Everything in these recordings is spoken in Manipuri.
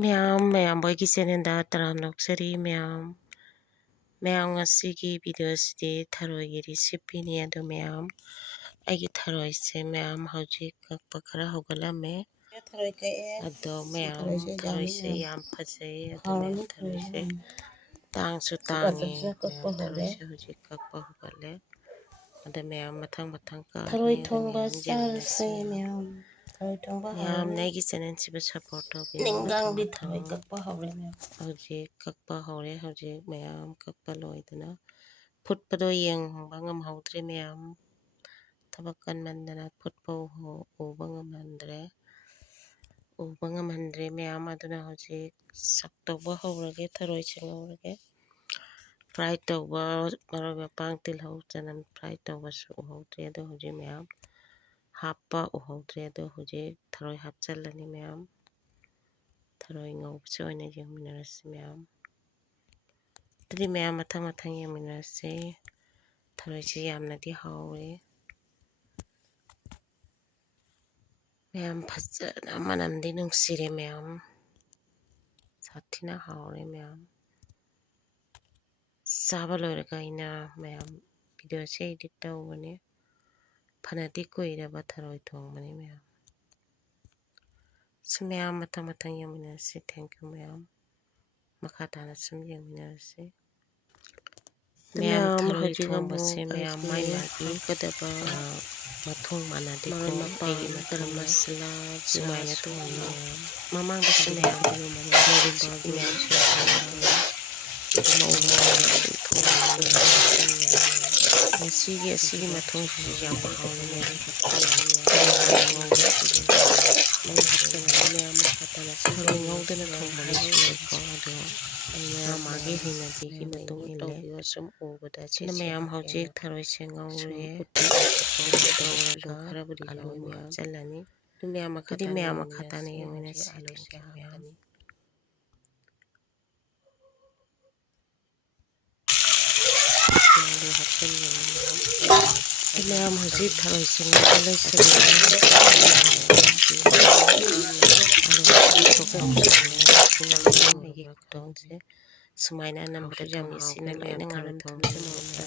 ꯃꯌꯥꯝ ꯃꯣꯏꯒꯤ ꯆꯦꯅꯦꯜꯗ ꯇꯔꯥꯝ ꯅꯣꯛꯆꯔꯤ ꯃꯌꯥꯝ ꯉꯁꯤꯒꯤ ꯚꯤꯗꯤꯑꯣꯁꯤꯗꯤ ꯊꯔꯣꯏꯒꯤ ꯔꯤꯁꯤꯄꯤꯅꯤ ꯑꯗꯨ ꯃꯌꯥꯝ ꯑꯩꯒꯤ ꯊꯔꯣꯏꯁꯦ ꯃꯌꯥꯝ ꯍꯧꯖꯤꯛ ꯀꯛꯄ ꯈꯔ ꯍꯧꯒꯠꯂꯝꯃꯦ ꯊꯔꯣꯏ ꯀꯛꯑꯦ ꯑꯗꯣ ꯃꯌꯥꯝ ꯊꯔꯣꯏꯁꯦ ꯌꯥꯝ ꯐꯖꯩ ꯑꯗꯣ ꯃꯌꯥꯝ ꯍꯥꯎꯔꯅꯤ ꯊꯔꯣꯏꯁꯦ ꯊꯔꯣꯏ ꯇꯥꯡꯁꯨ ꯁꯤ ꯇꯥꯡꯉꯤ ꯀꯛꯄꯁꯤꯗ ꯀꯛꯄ ꯃꯌꯥꯝ ꯍꯧꯔꯦ ꯊꯔꯣꯏꯁꯦ ꯍꯧꯖꯤꯛ ꯀꯛꯄ ꯍꯧꯒꯠꯂꯦ ꯑꯗ ꯃꯌꯥꯝ ꯃꯊꯪ ꯀꯛꯑꯅꯤ ꯊꯔꯣꯏ ꯑꯗ ꯊꯣꯡꯕ ꯃꯌꯥꯝ ꯆꯥꯔꯁꯦ ꯌꯦꯡꯃꯤꯟꯅꯁꯤ ꯃꯌꯥꯝ ꯊꯔꯣꯏ ꯊꯣꯡꯕ ꯃꯌꯥꯝꯅ ꯍꯧꯔꯅꯤ ꯑꯩꯒꯤ ꯆꯦꯅꯦꯜꯁꯤꯕꯨ ꯁꯞꯄꯣꯔꯠ ꯇꯧꯕꯤꯌꯨ ꯅꯤꯡꯒꯥꯡꯕꯤ ꯊꯔꯣꯏ ꯃꯊꯪ ꯀꯛꯄ ꯍꯧꯔꯦ ꯃꯌꯥꯝ ꯍꯧꯖꯤꯛ ꯀꯛꯄ ꯍꯧꯔꯦ ꯍꯧꯖꯤꯛ ꯃꯌꯥꯝ ꯀꯛꯄ ꯂꯣꯏꯗꯅ ꯐꯨꯠꯄꯗꯣ ꯌꯦꯡꯕ ꯉꯝꯍꯧꯗ꯭ꯔꯦ ꯃꯌꯥꯝ ꯊꯕꯛ ꯀꯟꯃꯟꯗꯅ ꯐꯨꯠꯄ ꯎꯕ ꯉꯝꯍꯟꯗ꯭ꯔꯦ ꯃꯌꯥꯝ ꯑꯗꯨꯅ ꯍꯧꯖꯤꯛ ꯁꯛ ꯇꯧꯕ ꯍꯧꯔꯒꯦ ꯊꯔꯣꯏꯁꯦ ꯉꯧꯔꯒꯦ ꯐ꯭ꯔꯥꯏ ꯇꯧꯕ ꯃꯔꯣꯏ ꯃꯄꯥꯡ ꯇꯤꯜꯍꯧ ꯆꯅꯝ ꯐ꯭ꯔꯥꯏ ꯇꯧꯕꯁꯨ ꯎꯍꯧꯗ꯭ꯔꯦ ꯑꯗꯣ ꯍꯧꯖꯤꯛ ꯃꯌꯥꯝ ꯍꯥꯞꯄ ꯎꯍꯧꯗ꯭ꯔꯦ ꯑꯗꯣ ꯍꯧꯖꯤꯛ ꯊꯔꯣꯏ ꯍꯥꯞꯆꯤꯜꯂꯅꯤ ꯃꯌꯥꯝ ꯊꯔꯣꯏ ꯉꯧꯕꯁꯦ ꯑꯣꯏꯅ ꯌꯦꯡꯃꯤꯟꯅꯔꯁꯤ ꯃꯌꯥꯝ ꯑꯗꯨꯗꯤ ꯃꯌꯥꯝ ꯃꯊꯪ ꯌꯦꯡꯃꯤꯟꯅꯔꯁꯤ ꯊꯔꯣꯏꯁꯤ ꯌꯥꯝꯅꯗꯤ ꯍꯥꯎꯋꯦ ꯃꯌꯥꯝ ꯐꯖꯅ ꯃꯅꯝꯗꯤ ꯅꯨꯡꯁꯤꯔꯦ ꯃꯌꯥꯝ ꯁꯥꯊꯤꯅ ꯍꯥꯎꯔꯦ ꯃꯌꯥꯝ ꯆꯥꯕ ꯂꯣꯏꯔꯒ ꯑꯩꯅ ꯃꯌꯥꯝ ꯚꯤꯗꯤꯑꯣꯁꯦ ꯏꯗꯤꯠ ꯇꯧꯕꯅꯤ ꯐꯅꯗꯤ ꯀꯨꯏꯔꯕ ꯊꯔꯣꯏ ꯊꯣꯡꯕꯅꯤ ꯃꯌꯥꯝ ꯁꯨꯝ ꯃꯌꯥꯝ ꯃꯊꯪ ꯌꯦꯡꯃꯤꯟꯅꯔꯁꯤ ꯊꯦꯡꯀ꯭ꯌꯨ ꯃꯌꯥꯝ ꯃꯈꯥ ꯇꯥꯅ ꯁꯨꯝ ꯌꯦꯡꯃꯤꯟꯅꯔꯁꯤ ꯃꯌꯥꯝ ꯊꯔꯣꯏ ꯊꯣꯡꯕꯁꯦ ꯃꯌꯥꯝ ꯃꯥꯒꯤ ꯍꯥꯞꯀꯗꯕ ꯃꯊꯣꯡ ꯃꯥꯟꯅꯗꯦꯀꯣ ꯃꯔꯣꯏ ꯃꯄꯥꯡ ꯒꯔꯝ ꯃꯁꯥꯂꯥ ꯁꯨꯃꯥꯏꯅ ꯊꯣꯡꯉꯤ ꯃꯌꯥꯝ ꯃꯃꯥꯡꯗꯁꯨ ꯃꯌꯥꯝ ꯊꯔꯣꯏ ꯔꯤꯁꯤꯄꯤ ꯃꯌꯥꯝ ꯁꯤꯌꯔ ꯇꯧꯈ꯭ꯔꯦ ꯑꯁꯤꯒꯤ ꯃꯊꯣꯡꯁꯤꯁꯨ ꯌꯥꯝ ꯍꯥꯎꯋꯤ ꯃꯌꯥꯝ ꯊꯔꯣꯏ ꯍꯥꯟꯅ ꯉꯧꯕꯁꯤꯗꯤ ꯃꯩ ꯍꯥꯞꯆꯤꯜꯂꯅꯤ ꯃꯌꯥꯝ ꯃꯈꯥ ꯇꯥꯅ ꯊꯔꯣꯏ ꯉꯧꯗꯅ ꯊꯣꯡꯕ ꯃꯤꯁꯨ ꯂꯩꯀꯣ ꯑꯗꯣ ꯃꯥꯒꯤ ꯍꯩꯅꯕꯤꯒꯤ ꯃꯇꯨꯡ ꯏꯜꯂꯦ ꯁꯨꯝ ꯎꯕꯗ ꯑꯁꯤꯅ ꯃꯌꯥꯝ ꯍꯧꯖꯤꯛ ꯊꯔꯣꯏꯁꯦ ꯉꯧꯔꯦ ꯉꯧꯔꯒ ꯈꯔꯕꯨꯗꯤ ꯑꯂꯨ ꯍꯥꯞꯆꯤꯜꯂꯅꯤ ꯑꯗꯨꯗꯤ ꯃꯌꯥꯝ ꯃꯈꯥ ꯇꯥꯅ ꯌꯦꯡꯃꯤꯟꯅꯁꯤ ꯊꯦꯡꯀ꯭ꯌꯨ ꯃꯌꯥꯝ ꯑꯂꯨ ꯍꯥꯞꯆꯤꯟꯒꯅꯤ ꯃꯌꯥꯝ ꯍꯧꯖꯤꯛ ꯊꯔꯣꯏꯁꯦ ꯉꯧꯕ ꯂꯣꯏꯁꯤꯜꯂꯦ ꯑꯩꯒꯤ ꯈꯨꯊꯣꯡꯁꯦ ꯁꯨꯃꯥꯏꯅ ꯑꯅꯝꯕꯗ ꯊꯣꯡꯉꯤ ꯁꯤꯅ ꯂꯣꯏꯅ ꯉꯥꯔꯣꯟ ꯊꯨꯝꯁꯦ ꯂꯣꯏꯅ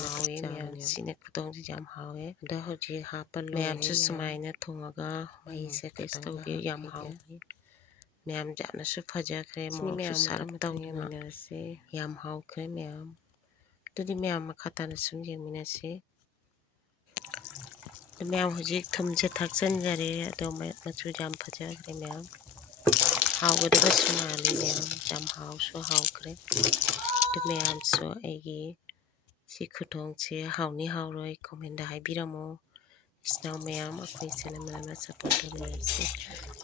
ꯍꯥꯎꯋꯦ ꯃꯌꯥꯝ ꯁꯤꯅ ꯈꯨꯊꯣꯡꯁꯦ ꯌꯥꯝ ꯍꯥꯎꯋꯦ ꯑꯗꯣ ꯍꯧꯖꯤꯛ ꯍꯥꯞꯄ ꯃꯌꯥꯝꯁꯨ ꯁꯨꯃꯥꯏꯅ ꯊꯣꯡꯉꯒ ꯃꯍꯤꯁꯦ ꯇꯦꯁ ꯇꯧꯕꯤꯌꯨ ꯌꯥꯝ ꯍꯥꯎꯋꯤ ꯃꯌꯥꯝ ꯌꯥꯝꯅꯁꯨ ꯐꯖꯈ꯭ꯔꯦ ꯃꯣꯔꯣꯛꯁꯨ ꯁꯥꯔꯞ ꯇꯧꯗꯅ ꯌꯥꯝ ꯍꯥꯎꯈ꯭ꯔꯦ ꯃꯌꯥꯝ ꯑꯗꯨꯗꯤ ꯃꯌꯥꯝ ꯃꯈꯥ ꯇꯥꯅ ꯁꯨꯝ ꯌꯦꯡꯃꯤꯟꯅꯁꯤ ꯃꯌꯥꯝ ꯍꯧꯖꯤꯛ ꯊꯨꯝꯁꯦ ꯊꯥꯛꯆꯤꯟꯖꯔꯦ ꯑꯗꯣ ꯃꯆꯨ ꯌꯥꯝ ꯐꯖꯈ꯭ꯔꯦ ꯃꯌꯥꯝ ꯍꯥꯎꯒꯗꯕꯁꯨ ꯃꯥꯜꯂꯤ ꯃꯌꯥꯝ ꯌꯥꯝ ꯍꯥꯎꯁꯨ ꯍꯥꯎꯈ꯭ꯔꯦ ꯑꯗꯨ ꯃꯌꯥꯝꯁꯨ ꯑꯩꯒꯤ ꯁꯤ ꯈꯨꯊꯣꯡꯁꯦ ꯍꯥꯎꯅꯤ ꯍꯥꯎꯔꯣꯏ ꯀꯣꯃꯦꯟꯗ ꯍꯥꯏꯕꯤꯔꯝꯃꯨ ꯏꯆꯤꯟꯅꯥꯎ ꯃꯌꯥꯝ ꯑꯩꯈꯣꯏ ꯆꯦꯅꯦꯜ ꯃꯅꯥꯝꯅ ꯁꯞꯄꯣꯔꯠ ꯇꯧꯃꯤꯟꯅꯁꯤ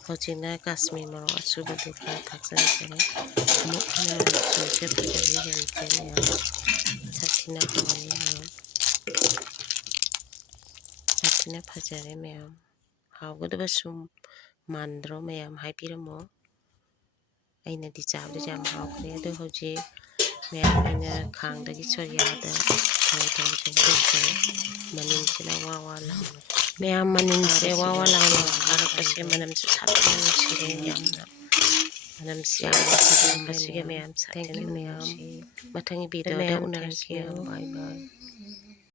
ꯍꯧꯖꯤꯛꯅ ꯀꯥꯁꯃꯤꯔ ꯃꯣꯔꯣꯛ ꯑꯁꯨꯕꯗꯨ ꯈꯔ ꯊꯥꯛꯆꯤꯟꯖꯔꯦ ꯑꯃꯨꯛ ꯍꯦꯟꯅ ꯃꯆꯨꯁꯦ ꯐꯖꯕ ꯍꯦꯟꯈ꯭ꯔꯦ ꯃꯌꯥꯝ ꯁꯥꯊꯤꯅ ꯍꯥꯎꯋꯤ ꯃꯌꯥꯝ ꯁꯥꯊꯤꯅ ꯐꯖꯔꯦ ꯃꯌꯥꯝ ꯍꯥꯎꯒꯗꯕꯁꯨ ꯃꯥꯟꯗ꯭ꯔꯣ ꯃꯌꯥꯝ ꯍꯥꯏꯕꯤꯔꯝꯃꯣ ꯑꯩꯅꯗꯤ ꯆꯥꯕꯗ ꯌꯥꯝ ꯍꯥꯎꯈ꯭ꯔꯦ ꯑꯗꯣ ꯍꯧꯖꯤꯛ ꯃꯌꯥꯝ ꯑꯩꯅ ꯈꯥꯡꯗꯒꯤ ꯁꯣꯔꯤꯌꯥꯗ ꯊꯔꯣꯏ ꯊꯣꯡꯕꯁꯦ ꯍꯩꯗꯣꯛꯆꯔꯦ ꯃꯅꯤꯟꯁꯤꯅ ꯋꯥ ꯂꯥꯎꯅ ꯃꯌꯥꯝ ꯃꯅꯤꯟꯁꯦ ꯋꯥ ꯂꯥꯎꯅ ꯀꯥꯔꯛꯄꯁꯦ ꯃꯅꯝꯁꯨ ꯁꯥꯊꯤꯅ ꯅꯨꯡꯁꯤꯔꯦ ꯌꯥꯝꯅ ꯃꯅꯝꯁꯤ ꯌꯥꯝꯅ ꯐꯖꯔꯛꯄꯁꯤꯒ ꯃꯌꯥꯝ ꯊꯦꯡꯀ꯭ꯌꯨ ꯃꯌꯥꯝ ꯃꯊꯪꯒꯤ ꯚꯤꯗꯤꯑꯣꯗ ꯎꯅꯔꯁꯤ ꯃꯌꯥꯝ ꯕꯥꯏ ꯕꯥꯏ